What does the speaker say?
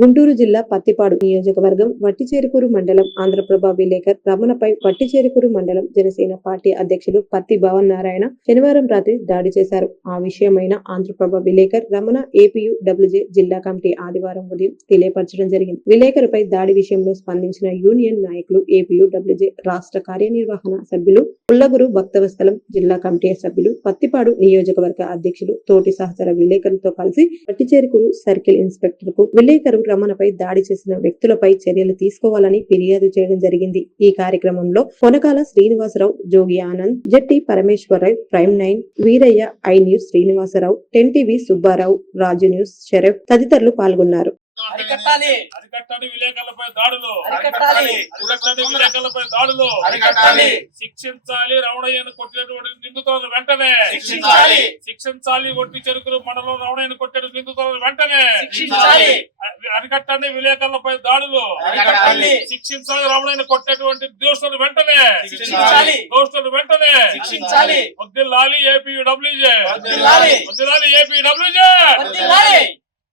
గుంటూరు జిల్లా పత్తిపాడు నియోజకవర్గం వట్టిచేరుకూరు మండలం ఆంధ్రప్రభ విలేకర్ రమణపై వట్టిచేరుకూరు మండలం జనసేన పార్టీ అధ్యక్షులు పత్తి భవన్ నారాయణ శనివారం రాత్రి దాడి చేశారు. ఆ విషయమైన ఆంధ్రప్రభ విలేకర్ రమణ ఏపీయూడబ్ల్యూజే జిల్లా కమిటీ ఆదివారం ఉదయం తెలియపరచడం జరిగింది. విలేకరుపై దాడి విషయంలో స్పందించిన యూనియన్ నాయకులు, ఏపీయూడబ్ల్యూజే రాష్ట్ర కార్యనిర్వహణ సభ్యులు పుల్లగురు భక్తవత్సలం, జిల్లా కమిటీ సభ్యులు, పత్తిపాడు నియోజకవర్గ అధ్యక్షులు, తోటి సహచర విలేకరులతో కలిసి వట్టిచేరుకూరు సర్కిల్ ఇన్స్పెక్టర్ కు విలేకరు రమణపై దాడి చేసిన వ్యక్తులపై చర్యలు తీసుకోవాలని ఫిర్యాదు చేయడం జరిగింది. ఈ కార్యక్రమంలో Konakala Srinivasarao, Jogi Anand, Jatti Parameswararao, prime 9, Veeraiah, I news Srinivasarao, 10 TV Subbarao, Raju news Sharif తదితరులు పాల్గొన్నారు. అరికట్టాలి విలేకరులపై దాడులు అరికట్టాలి విలేకరులపై దాడులు అరికట్టాలి శిక్షించాలి. రమణయ్యను కొట్టినటువంటి నిందితులను వెంటనే శిక్షించాలి ఒట్టి చెరుకులు మండలం రమణయ్యను కొట్టిన నిందితులను వెంటనే శిక్షించాలి అరికట్టండి. విలేకరులపై దాడులు అరికట్టాలి శిక్షించాలి. రమణయ్యను కొట్టినటువంటి దోషులను వెంటనే శిక్షించాలి శిక్షించాలి. వద్దిల్లాలి ఏపీయూడబ్ల్యూజే, వద్దిల్లాలి వద్దిల్లాలి ఏపీయూడబ్ల్యూజే.